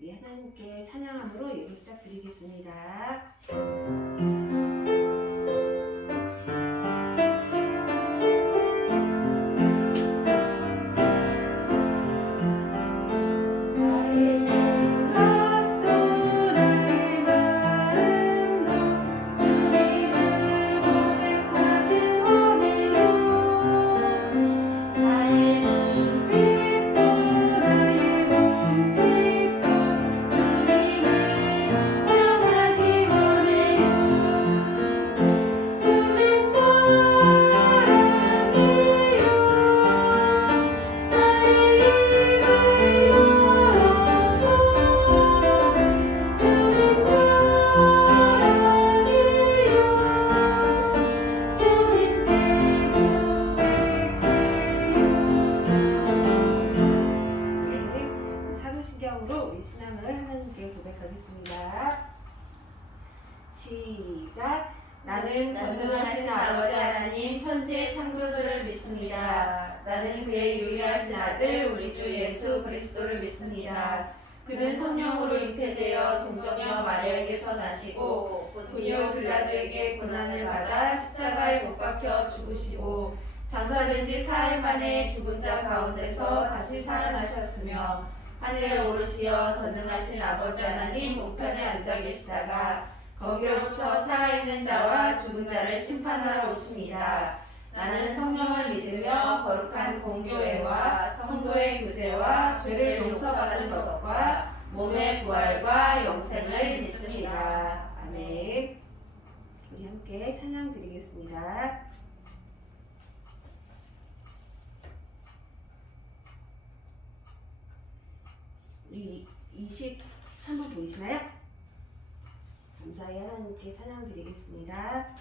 우리 하나님께 찬양함으로 예배 시작드리겠습니다. 사도신경으로 우리 신앙을 하나님께 고백하겠습니다. 시작. 나는 전능하신 아버지 하나님 천지의 창조주를 믿습니다. 나는 그의 유일하신 아들 우리 주 예수 그리스도를 믿습니다. 그는 성령으로 잉태되어 동정녀 마리아에게서 나시고 본요 빌라도에게 고난을 받아 십자가에 못 박혀 죽으시고 장사된 지 사흘 만에 죽은 자 가운데서 다시 살아나셨으며 하늘에 오르시어 전능하신 아버지 하나님 우편에 앉아 계시다가 거기로부터 살아있는 자와 죽은 자를 심판하러 오십니다. 나는 성령을 믿으며 거룩한 공교회와 성도의 교제와 죄를 용서받는 것과 몸의 부활과 영생을 믿습니다. 아멘. 우리 함께 찬양 드리겠습니다. 우리 23번 보이시나요? 감사히 하나님께 찬양 드리겠습니다.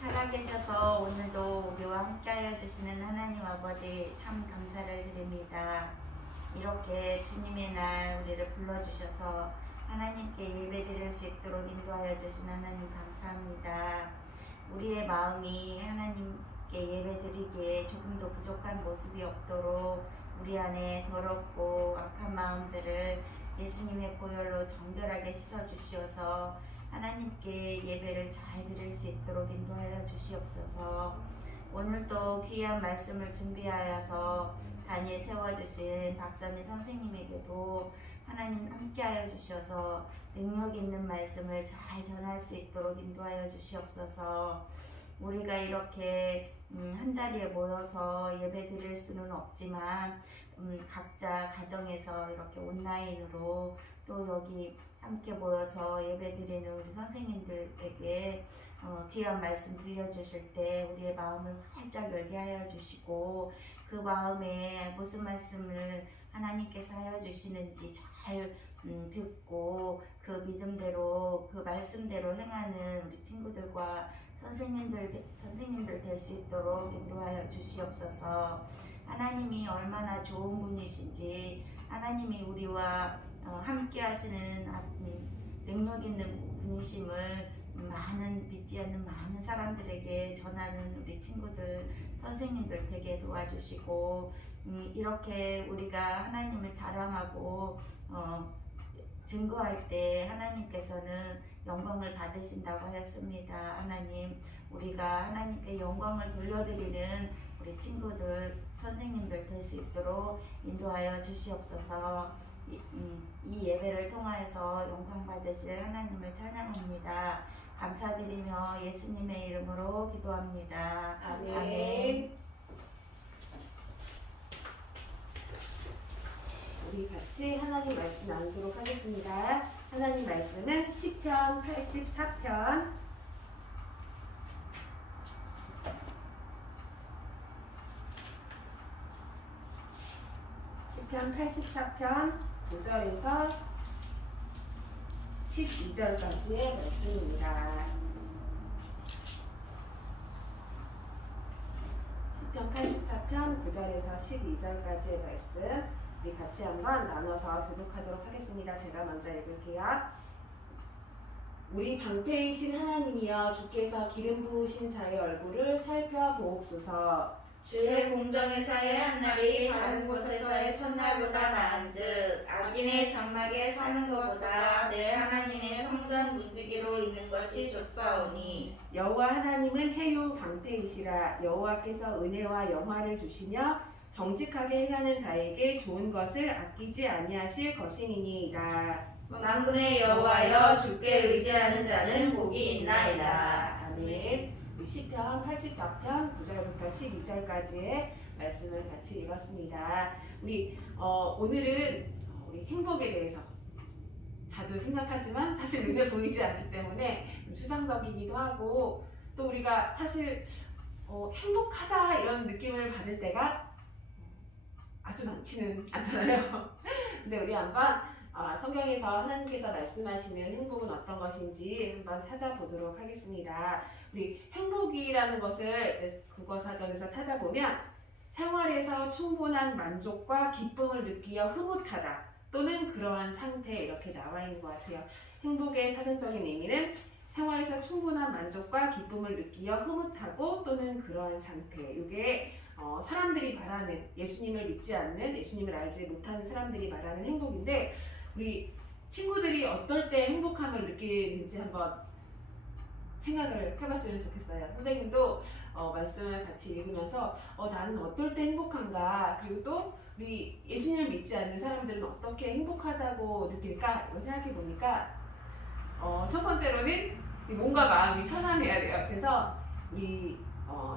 살아계셔서 오늘도 우리와 함께하여 주시는 하나님 아버지 참 감사를 드립니다. 이렇게 주님의 날 우리를 불러주셔서 하나님께 예배드릴 수 있도록 인도하여 주신 하나님 감사합니다. 우리의 마음이 하나님께 예배드리기에 조금도 부족한 모습이 없도록 우리 안에 더럽고 악한 마음들을 예수님의 보혈로 정결하게 씻어주시어서 하나님께 예배를 잘 드릴 수 있도록 인도하여 주시옵소서. 오늘도 귀한 말씀을 준비하여서 단위에 세워주신 박선희 선생님에게도 하나님 함께하여 주셔서 능력 있는 말씀을 잘 전할 수 있도록 인도하여 주시옵소서. 우리가 이렇게 한자리에 모여서 예배 드릴 수는 없지만 각자 가정에서 이렇게 온라인으로 또 여기 함께 모여서 예배드리는 우리 선생님들에게 귀한 말씀 들려주실 때 우리의 마음을 활짝 열게 하여 주시고 그 마음에 무슨 말씀을 하나님께서 하여 주시는지 잘 듣고 그 믿음대로 그 말씀대로 행하는 우리 친구들과 선생님들 될 수 있도록 인도하여 주시옵소서. 하나님이 얼마나 좋은 분이신지 하나님이 우리와 함께 하시는 능력 있는 분이심을 믿지 않는 많은 사람들에게 전하는 우리 친구들, 선생님들 되게 도와주시고 이렇게 우리가 하나님을 자랑하고 증거할 때 하나님께서는 영광을 받으신다고 하였습니다. 하나님, 우리가 하나님께 영광을 돌려드리는 우리 친구들, 선생님들 될 수 있도록 인도하여 주시옵소서. 이 예배를 통하여서 영광 받으실 하나님을 찬양합니다. 감사드리며 예수님의 이름으로 기도합니다. 아멘. 우리 같이 하나님 말씀 나누도록 하겠습니다. 하나님 말씀은 시편 84편 84편 9절에서 12절까지의 말씀입니다. 시편 84편 9절에서 12절까지의 말씀 우리 같이 한번 나눠서 교독하도록 하겠습니다. 제가 먼저 읽을게요. 우리 방패이신 하나님이여, 주께서 기름 부으신 자의 얼굴을 살펴보옵소서. 주의 공정에서의 한날이 다른 곳에서의 첫날보다 나은즉 악인의 장막에 사는 것보다 내 하나님의 성전 문지기로 있는 것이 좋사오니 여호와 하나님은 해요 방패이시라. 여호와께서 은혜와 영화를 주시며 정직하게 행하는 자에게 좋은 것을 아끼지 아니하실 것이니이다. 만군의 여호와여, 주께 의지하는 자는 복이 있나이다. 아멘. 시편 84편 9절부터 12절까지의 말씀을 같이 읽었습니다. 우리 오늘은 우리 행복에 대해서 자주 생각하지만 사실 눈에 보이지 않기 때문에 추상적이기도 하고, 또 우리가 사실 행복하다 이런 느낌을 받을 때가 아주 많지는 않잖아요. 근데 우리 한번 성경에서 하나님께서 말씀하시는 행복은 어떤 것인지 한번 찾아보도록 하겠습니다. 우리 행복이라는 것을 국어사전에서 찾아보면 생활에서 충분한 만족과 기쁨을 느끼어 흐뭇하다 또는 그러한 상태, 이렇게 나와 있는 것 같아요. 행복의 사전적인 의미는 생활에서 충분한 만족과 기쁨을 느끼어 흐뭇하고 또는 그러한 상태. 이게 사람들이 말하는, 예수님을 믿지 않는, 예수님을 알지 못하는 사람들이 말하는 행복인데, 우리 친구들이 어떨 때 행복함을 느끼는지 한번 생각을 해봤으면 좋겠어요. 선생님도 말씀을 같이 읽으면서 나는 어떨 때 행복한가, 그리고 또 우리 예수님을 믿지 않는 사람들은 어떻게 행복하다고 느낄까, 이걸 생각해 보니까 첫 번째로는 몸과 마음이 편안해야 돼요. 그래서 이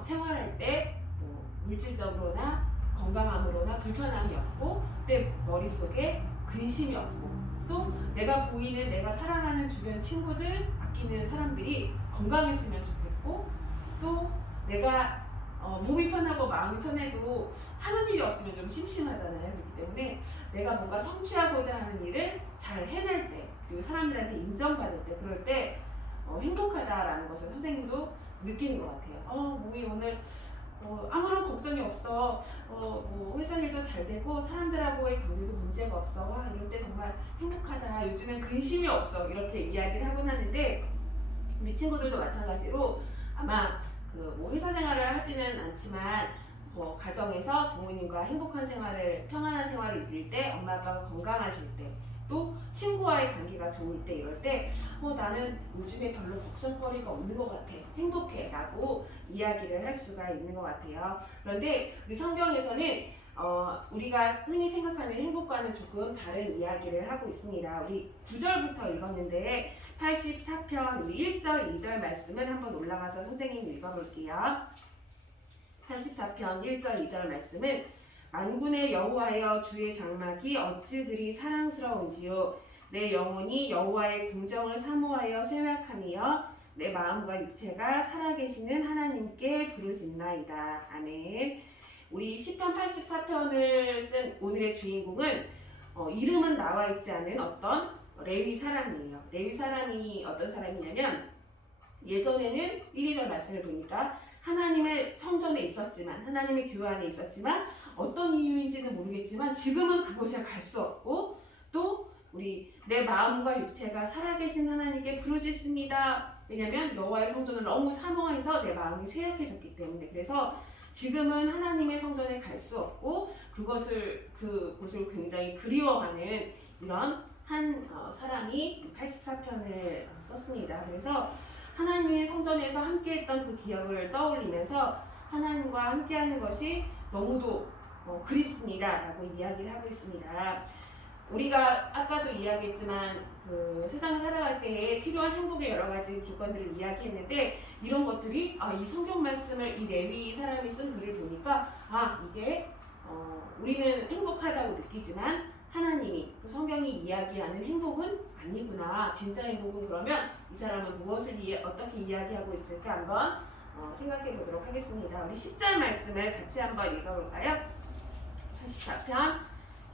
생활할 때 물질적으로나 건강함으로나 불편함이 없고, 내 머릿속에 근심이 없고, 또 내가 보이는, 내가 사랑하는 주변 친구들, 아끼는 사람들이 건강했으면 좋겠고, 또 내가 몸이 편하고 마음이 편해도 하는 일이 없으면 좀 심심하잖아요. 그렇기 때문에 내가 뭔가 성취하고자 하는 일을 잘 해낼 때, 그리고 사람들한테 인정받을 때, 그럴 때 행복하다라는 것을 선생님도 느끼는 것 같아요. 몸이 오늘 아무런 걱정이 없어. 뭐 회사 일도 잘 되고 사람들하고의 관계도 문제가 없어. 와, 이럴 때 정말 행복하다. 요즘엔 근심이 없어. 이렇게 이야기를 하곤 하는데, 우리 친구들도 마찬가지로 아마 뭐 회사 생활을 하지는 않지만 가정에서 부모님과 행복한 생활을, 평안한 생활을 누릴 때, 엄마 아빠가 건강하실 때, 또 친구와의 관계가 좋을 때, 이럴 때 나는 요즘에 별로 걱정거리가 없는 것 같아, 행복해 라고 이야기를 할 수가 있는 것 같아요. 그런데 우리 성경에서는 우리가 흔히 생각하는 행복과는 조금 다른 이야기를 하고 있습니다. 우리 9절부터 읽었는데 84편 우리 1절, 2절 말씀을 한번 올라가서 선생님 읽어볼게요. 84편 1절, 2절 말씀은 만군의 여호와여, 주의 장막이 어찌 그리 사랑스러운지요. 내 영혼이 여호와의 궁정을 사모하여 쇠약하며 내 마음과 육체가 살아계시는 하나님께 부르짖나이다. 아멘. 우리 시편 84편을 쓴 오늘의 주인공은 이름은 나와 있지 않은 어떤 레위 사람이에요. 레위 사람이 어떤 사람이냐면, 예전에는 1, 2절 말씀을 보니까 하나님의 성전에 있었지만, 하나님의 교회 안에 있었지만, 어떤 이유인지는 모르겠지만 지금은 그곳에 갈 수 없고, 또 우리 내 마음과 육체가 살아계신 하나님께 부르짖습니다. 왜냐하면 여호와의 성전을 너무 사모해서 내 마음이 쇠약해졌기 때문에. 그래서 지금은 하나님의 성전에 갈 수 없고 그곳을 굉장히 그리워하는 이런 한 사람이 84편을 썼습니다. 그래서 하나님의 성전에서 함께했던 그 기억을 떠올리면서 하나님과 함께하는 것이 너무도 그립습니다 라고 이야기를 하고 있습니다. 우리가 아까도 이야기했지만 그 세상을 살아갈 때에 필요한 행복의 여러 가지 조건들을 이야기했는데 이런 것들이 이 성경 말씀을 이 레위 사람이 쓴 글을 보니까 이게 우리는 행복하다고 느끼지만 하나님이 또 성경이 이야기하는 행복은 아니구나. 진짜 행복은 그러면 이 사람은 무엇을 어떻게 이야기하고 있을까 한번 생각해 보도록 하겠습니다. 우리 10절 말씀을 같이 한번 읽어볼까요? 44편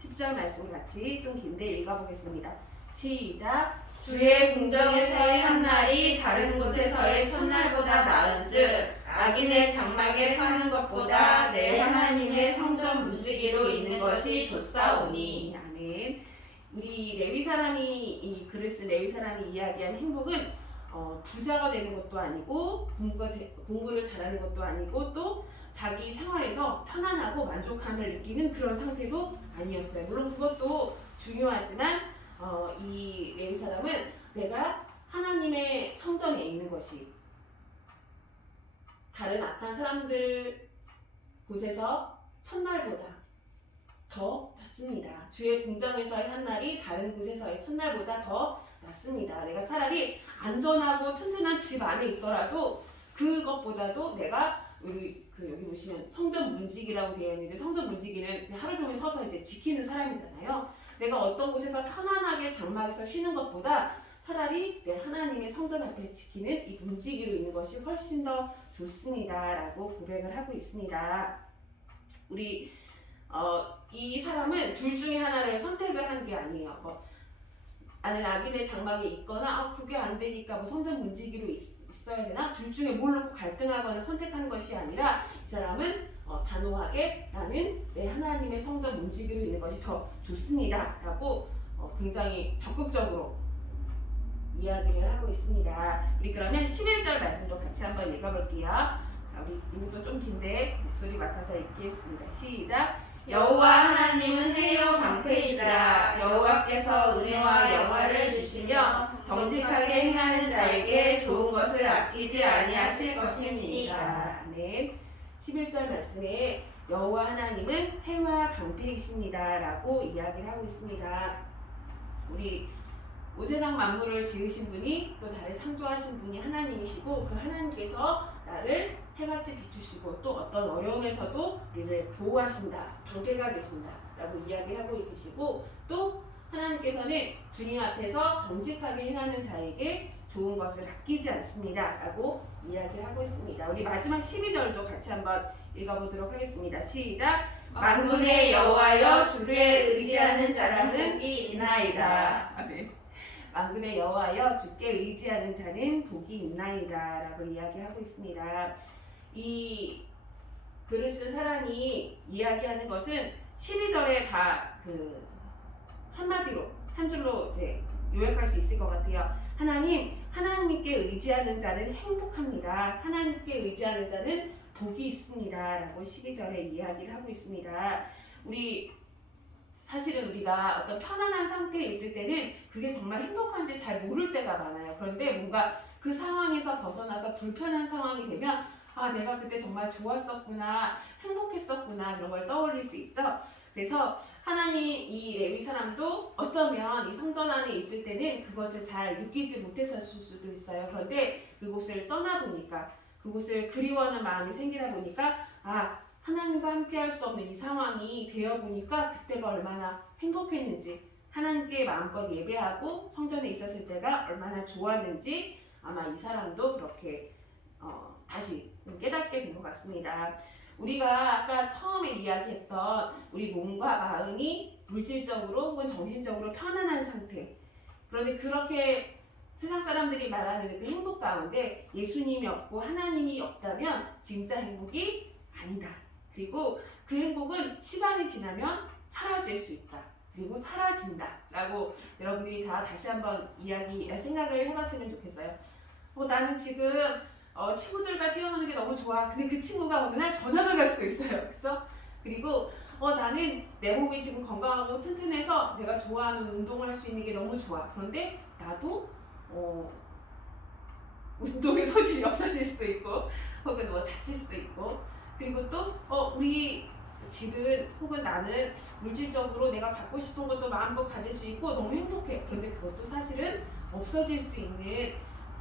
10절 말씀 같이 좀 긴데 읽어보겠습니다. 시작. 주의 궁정에서의 한 날이 다른 곳에서의 첫날보다 나은즉 악인의 장막에 사는 것보다 내 하나님의 성전 문지기로 있는 것이 좋사오니. 아멘. 우리 레위 사람이 이 글을 쓴 레위 사람이 이야기한 행복은 부자가 되는 것도 아니고 공부를 잘하는 것도 아니고 또 자기 생활에서 편안하고 만족함을 느끼는 그런 상태도 아니었어요. 물론 그것도 중요하지만 이 레위 사람은 내가 하나님의 성전에 있는 것이 다른 악한 사람들 곳에서 첫날보다 더 낫습니다. 주의 궁정에서의 한 날이 다른 곳에서의 첫날보다 더 낫습니다. 내가 차라리 안전하고 튼튼한 집 안에 있더라도 그것보다도 내가 우리 여기 보시면 성전 문지기라고 되어 있는데 성전 문지기는 하루 종일 서서 이제 지키는 사람이잖아요. 내가 어떤 곳에서 편안하게 장막에서 쉬는 것보다 차라리 내 하나님의 성전 앞에 지키는 이 문지기로 있는 것이 훨씬 더 좋습니다 라고 고백을 하고 있습니다. 우리 이 사람은 둘 중에 하나를 선택을 한 게 아니에요. 나는 악인의 장막에 있거나 그게 안 되니까 성전 문지기로 있어야 되나? 둘 중에 뭘 놓고 갈등하거나 선택하는 것이 아니라 이 사람은 단호하게 나는 내 하나님의 성전 문지기로 있는 것이 더 좋습니다 라고 굉장히 적극적으로 이야기를 하고 있습니다. 우리 그러면 11절 말씀도 같이 한번 읽어볼게요. 자, 우리 이것도 좀 긴데 목소리 맞춰서 읽겠습니다. 시작. 여호와 하나님은 회요 방패이시라. 여호와께서 은혜와 영화를 주시며 정직하게 행하는 자에게 좋은 것을 아끼지 아니하실 것입니다. 네. 11절 말씀에 여호와 하나님은 회와 방패이십니다 라고 이야기를 하고 있습니다. 우리 세상 만물을 지으신 분이 또 나를 창조하신 분이 하나님이시고 그 하나님께서 나를 해같이 비추시고 또 어떤 어려움에서도 우리를 보호하신다, 방패가 되신다 라고 이야기하고 계시고 또 하나님께서는 주님 앞에서 정직하게 행하는 자에게 좋은 것을 아끼지 않습니다 라고 이야기를 하고 있습니다. 우리 마지막 12절도 같이 한번 읽어보도록 하겠습니다. 시작. 만군의 여호와여 주를 의지하는 자는 복이 있나이다. 네. 만군의 여호와여 주께 의지하는 자는 복이 있나이다 라고 이야기하고 있습니다. 이 글을 쓴 사람이 이야기하는 것은 12절에 다 한마디로 한 줄로 이제 요약할 수 있을 것 같아요. 하나님께 의지하는 자는 행복합니다. 하나님께 의지하는 자는 복이 있습니다 라고 12절에 이야기를 하고 있습니다. 사실은 우리가 어떤 편안한 상태에 있을 때는 그게 정말 행복한지 잘 모를 때가 많아요. 그런데 뭔가 그 상황에서 벗어나서 불편한 상황이 되면 내가 그때 정말 좋았었구나, 행복했었구나 이런 걸 떠올릴 수 있죠. 그래서 하나님 이 레위 사람도 어쩌면 이 성전 안에 있을 때는 그것을 잘 느끼지 못했을 수도 있어요. 그런데 그곳을 떠나보니까 그곳을 그리워하는 마음이 생기다 보니까 하나님과 함께할 수 없는 이 상황이 되어보니까 그때가 얼마나 행복했는지 하나님께 마음껏 예배하고 성전에 있었을 때가 얼마나 좋았는지 아마 이 사람도 그렇게 다시 깨닫게 된 것 같습니다. 우리가 아까 처음에 이야기했던 우리 몸과 마음이 물질적으로 혹은 정신적으로 편안한 상태, 그런데 그렇게 세상 사람들이 말하는 그 행복 가운데 예수님이 없고 하나님이 없다면 진짜 행복이 아니다. 그리고 그 행복은 시간이 지나면 사라질 수 있다. 그리고 사라진다 라고 여러분들이 다시 한번 생각을 해봤으면 좋겠어요. 나는 지금 친구들과 뛰어노는 게 너무 좋아. 근데 그 친구가 어느 날 전학을 갈 수도 있어요. 그죠? 그리고 나는 내 몸이 지금 건강하고 튼튼해서 내가 좋아하는 운동을 할 수 있는 게 너무 좋아. 그런데 나도 운동의 소질이 없어질 수도 있고 혹은 뭐 다칠 수도 있고, 그리고 또 우리 질은 혹은 나는 물질적으로 내가 갖고 싶은 것도 마음껏 가질 수 있고 너무 행복해. 그런데 그것도 사실은 없어질 수 있는,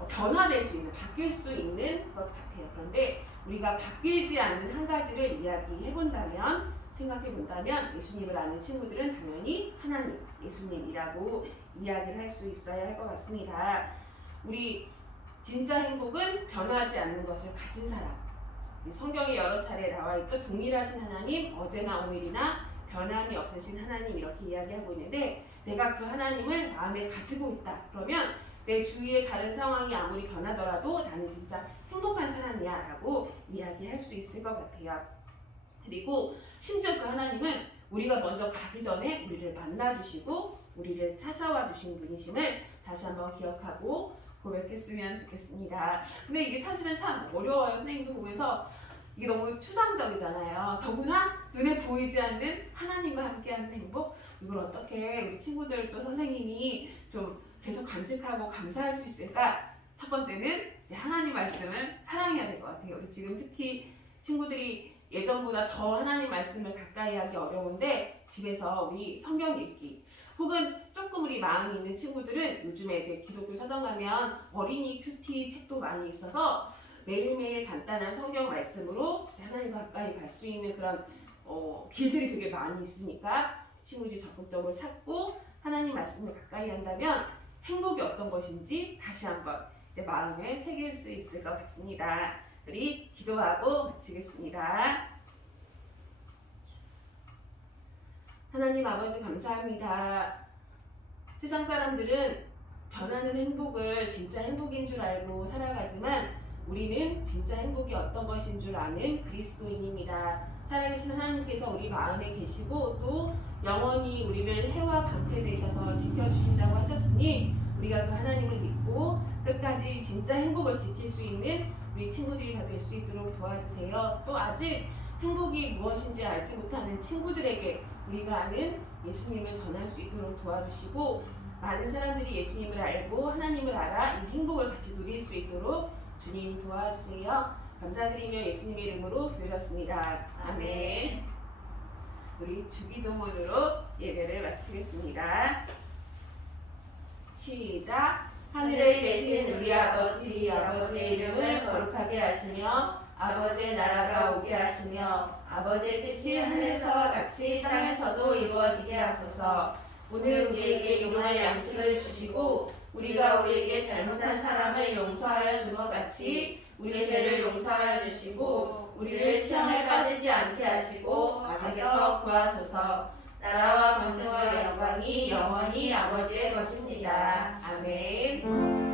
변화될 수 있는, 바뀔 수 있는 것 같아요. 그런데 우리가 바뀌지 않는 한 가지를 이야기해 본다면, 생각해 본다면, 예수님을 아는 친구들은 당연히 하나님, 예수님이라고 이야기를 할 수 있어야 할 것 같습니다. 우리 진짜 행복은 변하지 않는 것을 가진 사람. 성경에 여러 차례 나와 있죠. 동일하신 하나님, 어제나 오늘이나 변함이 없으신 하나님, 이렇게 이야기하고 있는데, 내가 그 하나님을 마음에 가지고 있다. 그러면 내 주위의 다른 상황이 아무리 변하더라도 나는 진짜 행복한 사람이야 라고 이야기할 수 있을 것 같아요. 그리고 심지어 그 하나님은 우리가 먼저 가기 전에 우리를 만나주시고 우리를 찾아와 주신 분이심을 다시 한번 기억하고 고백했으면 좋겠습니다. 근데 이게 사실은 참 어려워요. 선생님도 보면서 이게 너무 추상적이잖아요. 더구나 눈에 보이지 않는 하나님과 함께하는 행복, 이걸 어떻게 우리 친구들 또 선생님이 좀 계속 간직하고 감사할 수 있을까? 첫 번째는 이제 하나님 말씀을 사랑해야 될 것 같아요. 우리 지금 특히 친구들이 예전보다 더 하나님 말씀을 가까이 하기 어려운데, 집에서 우리 성경 읽기, 혹은 조금 우리 마음이 있는 친구들은 요즘에 이제 기독교 서점 가면 어린이 큐티 책도 많이 있어서 매일매일 간단한 성경 말씀으로 하나님과 가까이 갈 수 있는 그런 길들이 되게 많이 있으니까 친구들이 적극적으로 찾고 하나님 말씀을 가까이 한다면 행복이 어떤 것인지 다시 한번 이제 마음에 새길 수 있을 것 같습니다. 우리 기도하고 마치겠습니다. 하나님 아버지 감사합니다. 세상 사람들은 변하는 행복을 진짜 행복인 줄 알고 살아가지만 우리는 진짜 행복이 어떤 것인 줄 아는 그리스도인입니다. 살아계신 하나님께서 우리 마음에 계시고 또 영원히 우리를 해와 방패 되셔서 지켜주신다고 하셨으니 우리가 그 하나님을 믿고 끝까지 진짜 행복을 지킬 수 있는 우리 친구들이 다 될 수 있도록 도와주세요. 또 아직 행복이 무엇인지 알지 못하는 친구들에게 우리가 아는 예수님을 전할 수 있도록 도와주시고, 많은 사람들이 예수님을 알고 하나님을 알아 이 행복을 같이 누릴 수 있도록 주님 도와주세요. 감사드리며 예수님의 이름으로 드렸습니다. 아멘. 우리 주기도문으로 예배를 마치겠습니다. 시작. 하늘에 계신 우리 아버지의 이름을 거룩하게 하시며 아버지의 나라가 오게 하시며 아버지의 뜻이 하늘에서와 같이 땅에서도 이루어지게 하소서. 오늘 우리에게 용할 양식을 주시고 우리가 우리에게 잘못한 사람을 용서하여 준 것 같이 우리의 죄를 용서하여 주시고 우리를 시험에 빠지지 않게 하시고 악에서 구하소서. 나라와 권세와 영광이 영원히 아버지의 것입니다. 아멘.